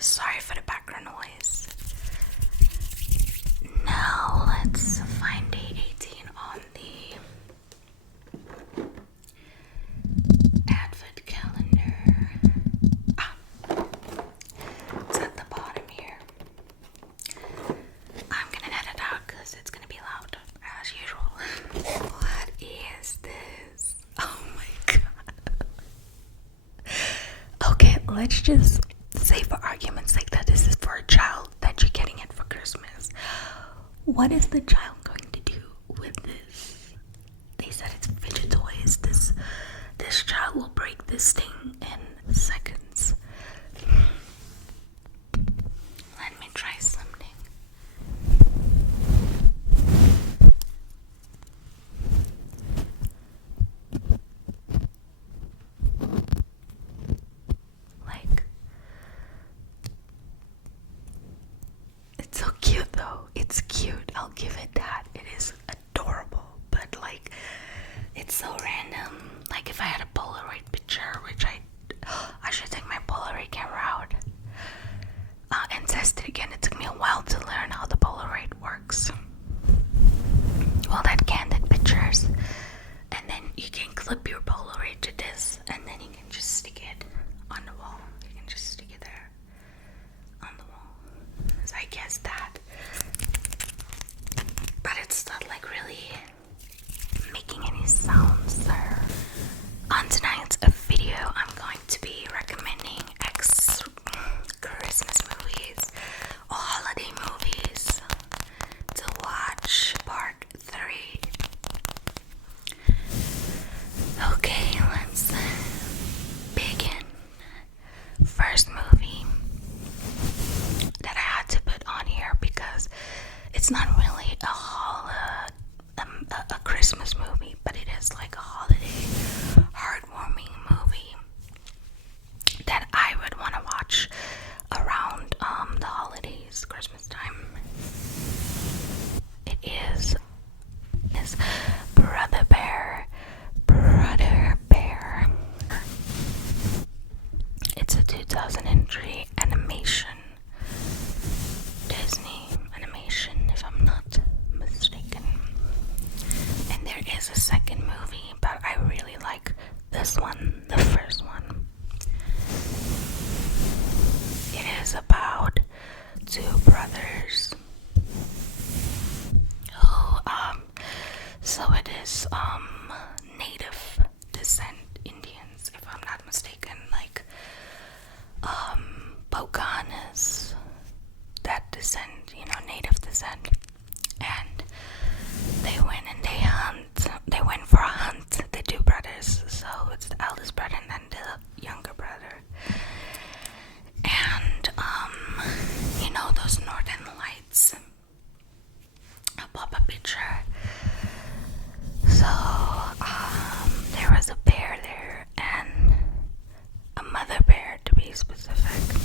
Sorry for the background noise. Now let's find day 18 on the Advent calendar. It's at the bottom here. I'm gonna edit out because it's gonna be loud as usual. What is this? Oh my god. Okay, let's just say for argument's sake that this is for a child, that you're getting it for Christmas. What is the child going to do with this? They said it's fidget toys. This child will break this thing in seconds. Let me try something. Like, it's so cute though. It's cute. I'll give it that. It is adorable, but like, it's so random. Like if I had a Polaroid picture, which I should take my Polaroid camera out and test it again. It took me a while to learn how the Polaroid works. Well, that candid pictures, and then you can clip your Polaroid to this, and then you can just stick it on the wall. You can just stick it there on the wall. So I guess that, but it's not like really making any sounds there. On tonight's video, I'm going to be recommending Christmas movies or holiday movies to watch, part 3. Okay, let's begin. First movie that I had to put on here because it's not really a Christmas movie, but it is like a holiday, heartwarming movie that I would want to watch around the holidays, Christmas time. It is Brother Bear. It's a 2003 animation, Disney animation, if I'm not mistaken. And there is a second movie, but I really like this one, the first one. It is about two brothers who, so it is, native descent Indians, if I'm not mistaken, like, Pocahontas, that descent, native descent. And they went for a hunt, the two brothers. So it's the eldest brother and then the younger brother. And those northern lights. I'll pop a picture. So there was a bear there, and a mother bear to be specific.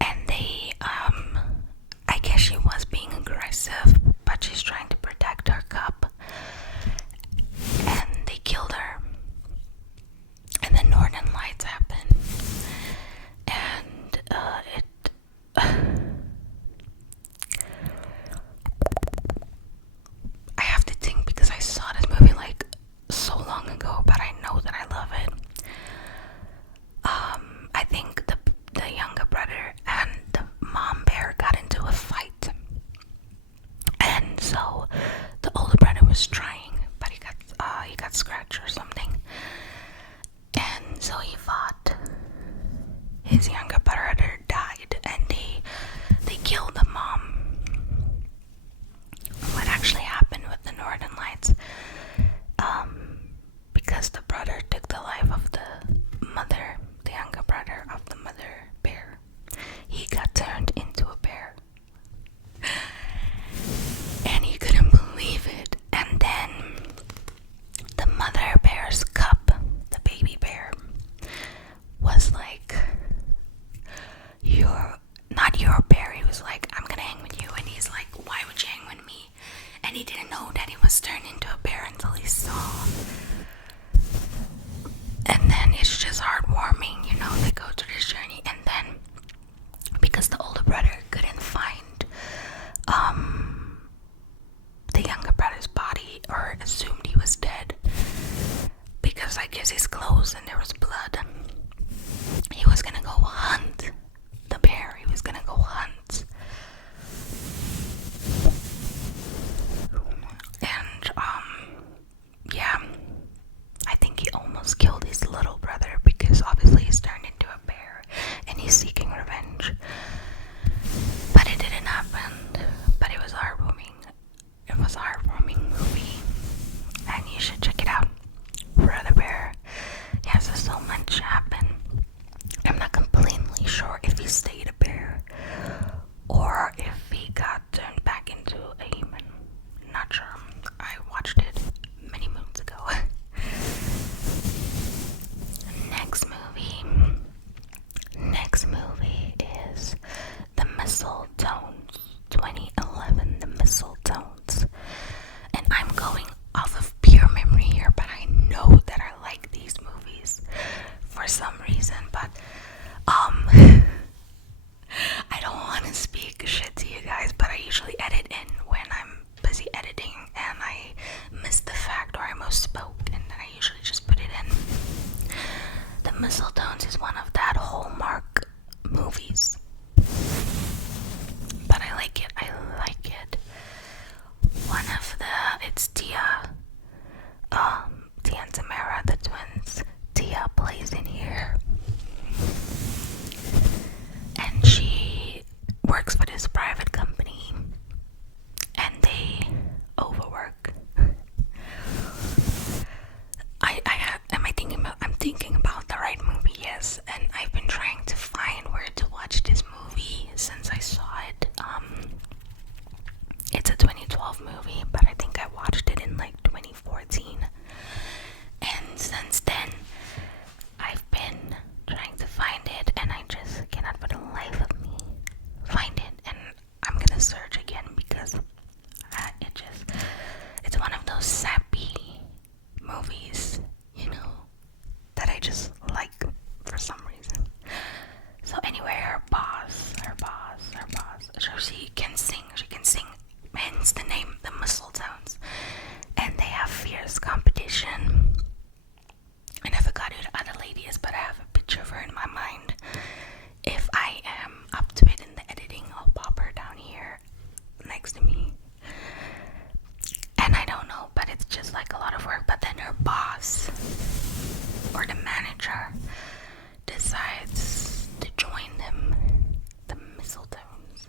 And they I guess she was being aggressive, but she's trying to protect her cub, and they killed her. And the northern lights happened, and I have to think because I saw this movie like so long ago, but I know that I love it. I think the younger brother and the mom bear got into a fight, and so the older brother was trying, but he got scratched or something, and so he fought. His younger brother died, and they killed the mom. What actually happened with the Northern Lights? Because the brother took the life of the mother, the younger brother of the mother bear, he got turned into a bear. And he couldn't believe it. And then the mother bear's cub, the baby bear, was like next movie is The Mistletones, 2011, The Mistletones. And I'm going off of pure memory here, but I know that I like these movies for some reason. But I don't want to speak shit to you guys, but I usually edit in when I'm busy editing and I miss the fact or I misspoke, and then I usually just put it in. The Mistletones is one of that Hallmark movies, but I like it. It's Tia and Tamara, the twins. Tia plays in here, and she works for this private company, and they overwork. I'm thinking about the right movie, yes, and I've been trying to find where to watch this movie since I saw it. It's a 2012 movie, but I think I watched it in like 2014, and since then I've been trying to find it, and I just cannot for the life of me find it, and I'm gonna search again because it's one of those sappy movies, that I just like for some reason. So anyway, her boss, so she can sing, hence the name, The Mistletones, and they have fierce competition. And I forgot who the other lady is, but I have a picture of her in my mind. If I am up to it in the editing, I'll pop her down here next to me. And I don't know, but it's just like a lot of work. But then her boss, or the manager, decides to join them, the Mistletones.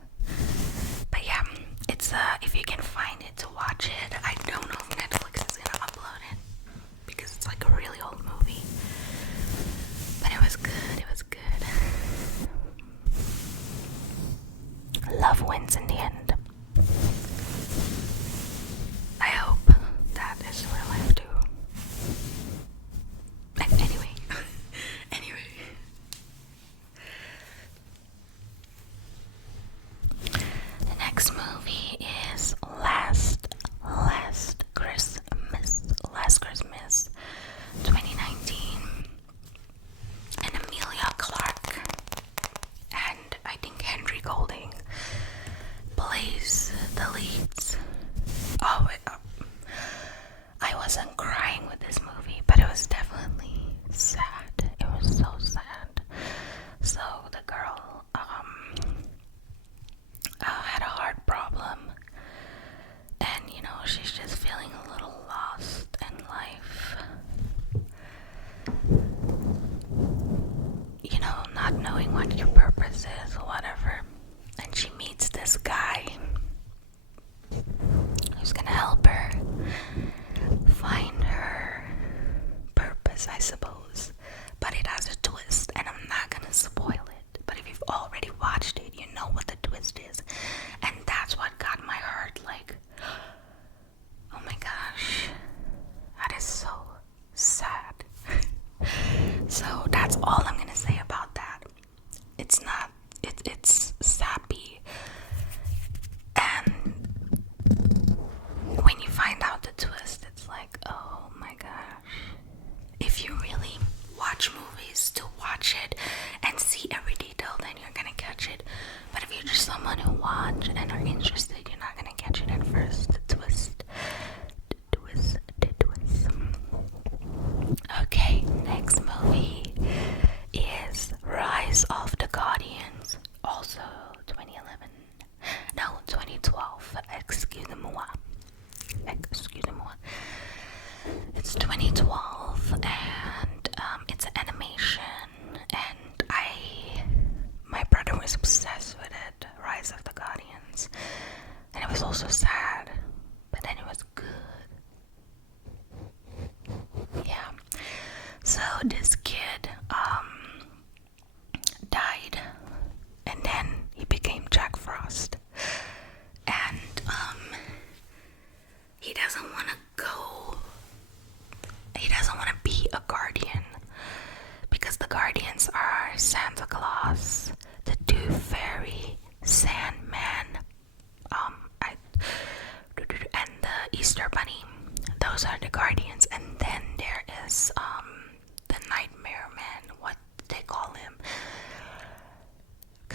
But yeah, it's if you can find it to watch it. I don't know if Netflix is gonna upload it because it's like a really old movie. But it was good. Love wins in the end. I hope that is real life too. Anyway. The next movie is Last Christmas, 2019. And Emilia Clarke and I think Henry Golding plays the leads. I wasn't crying with this movie, but it was definitely sad. It was so sad. So the girl had a heart problem, and she's just feeling a little lost in life. Not knowing what your purpose is or whatever. And she meets this guy who's gonna help her find her purpose, I suppose. But it has a twist, and I'm not gonna spoil it. But if you've already watched it, you know what the twist is. And that's what got my heart like, oh my gosh, that is so sad. So that's all I'm gonna say about that. It's sappy, and when you find out the twist, it's like, oh my gosh. If you really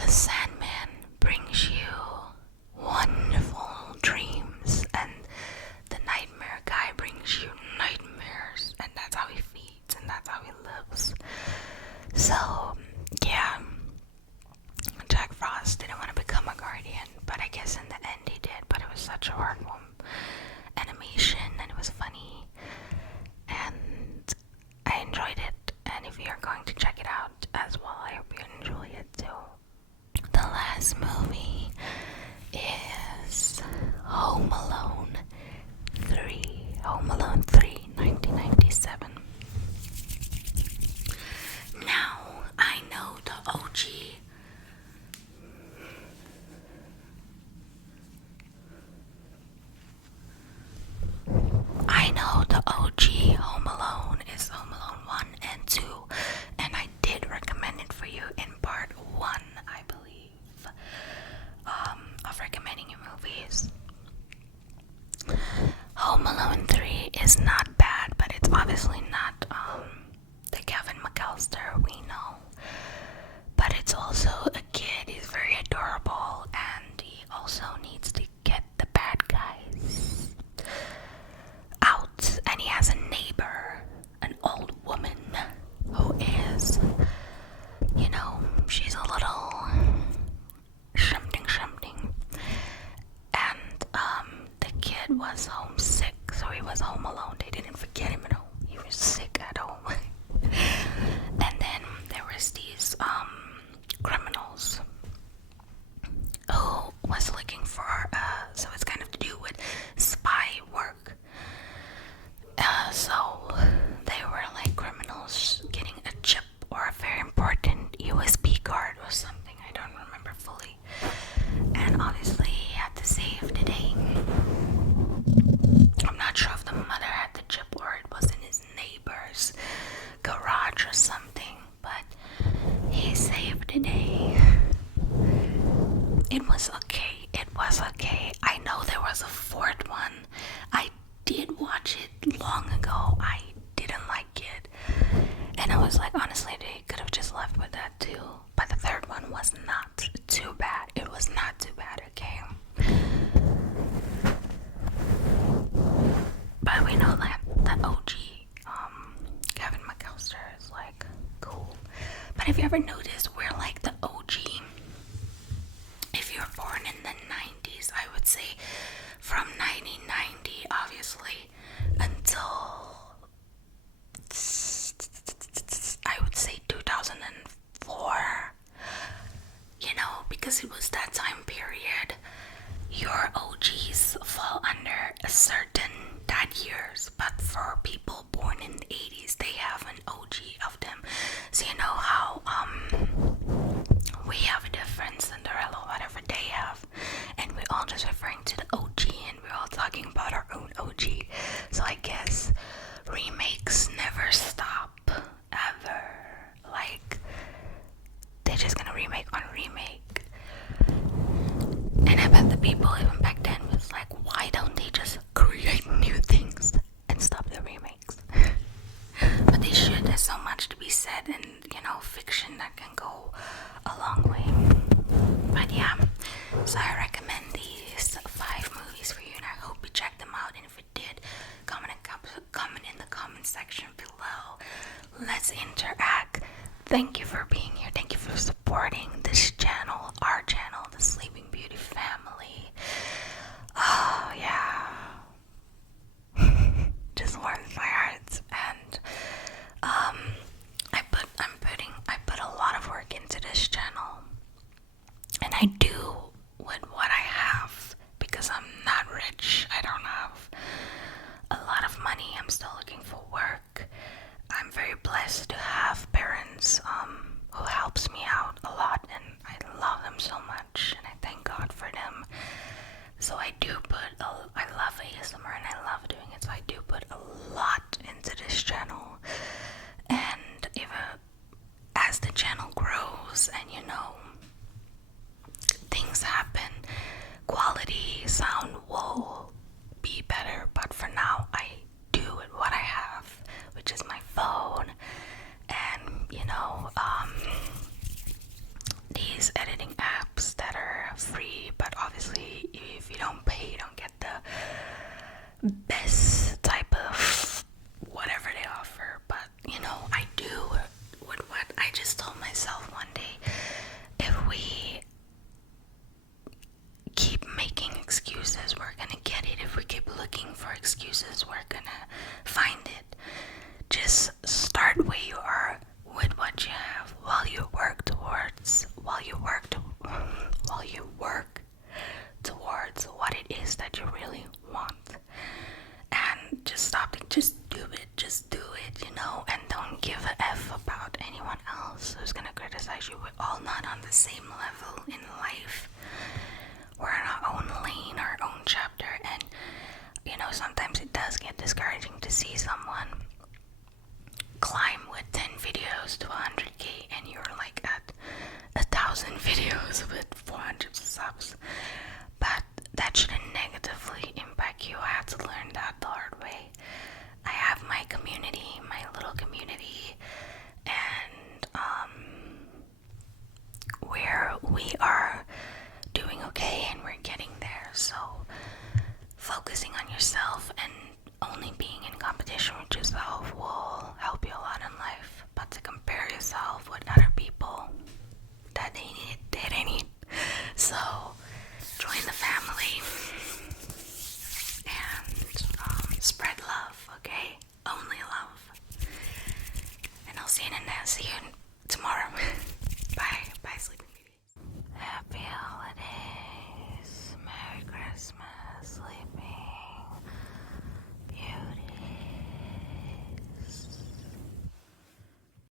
the Sandman brings you wonderful dreams, and the Nightmare Guy brings you nightmares, and that's how he feeds and that's how he lives. So, yeah, Jack Frost didn't want to become a guardian, but I guess in the end he did. But it was such a heartwarming animation, and it was funny, and I enjoyed it. And if you're going to check it out as well, I hope you enjoy it too. The last movie is Home Alone 3. Home Alone 3, 1997. Now, I know the OG. I know the OG Home Alone is Home Alone 1 and 2, and I did recommend it for you in part 1, I believe, of recommending you movies. Home Alone 3 is not bad, but it's obviously not the Kevin McAllister we know. But it's also a kid, he's very adorable, and he also needs to get the bad guys out. And he has a neighbor, an old woman, who is, she's a little something. And the kid was homesick, so he was home alone. They didn't forget him at home. He was sick at home. And then there was these criminals who was looking for so it's kind of to do with spy work. So they were like criminals getting a chip or a very important USB card or something. I don't remember fully. And obviously he had to save the day. I'm not sure if the mother had the chip or it was in his neighbor's garage or something, but he saved the day. It was okay. It was okay. I know there was a fourth one. I did watch it long ago. I didn't like it. And I was like, honestly, they could have just left with that too. But the third one was not too bad. It was not too bad, okay? But we know that the OG, Kevin McAllister is like cool. But have you ever noticed we're like the OG? If you're born in the 90s, I would say from 1990, obviously, until I would say 2004, because it was that time period. Your OGs fall under a certain that years, but for people born in the 80s, they have an OG of them. So you know how we have a different Cinderella, whatever they have, and we're all just referring to the OG, and we're all talking about our own OG. So I guess remakes never stop, ever. Like, they're just gonna remake on remake. And I bet the people even back then was like, why don't they just create new things and stop the remakes? But they should. There's so much to be said, and fiction that can go a long way. But yeah, so I recommend these 5 movies for you, and I hope you check them out. And if you did, comment in the comment section below. Let's interact. Thank you for being here. Thank you for supporting this channel, our channel, the Sleeping Beauty family. Oh yeah. Just warms my heart. And I put a lot of work into this channel, and I do with what I have, because I'm not rich. I don't have a lot of money. I'm still looking for work. I'm very blessed to have parents who help not on the same level in life. We're in our own lane, our own chapter, and sometimes it does get discouraging to see someone climb with 10 videos to 100k and you're like at 1,000 videos with 400 subs. But that shouldn't negatively impact you. I had to learn that the hard way. I have my community, my little community, and where we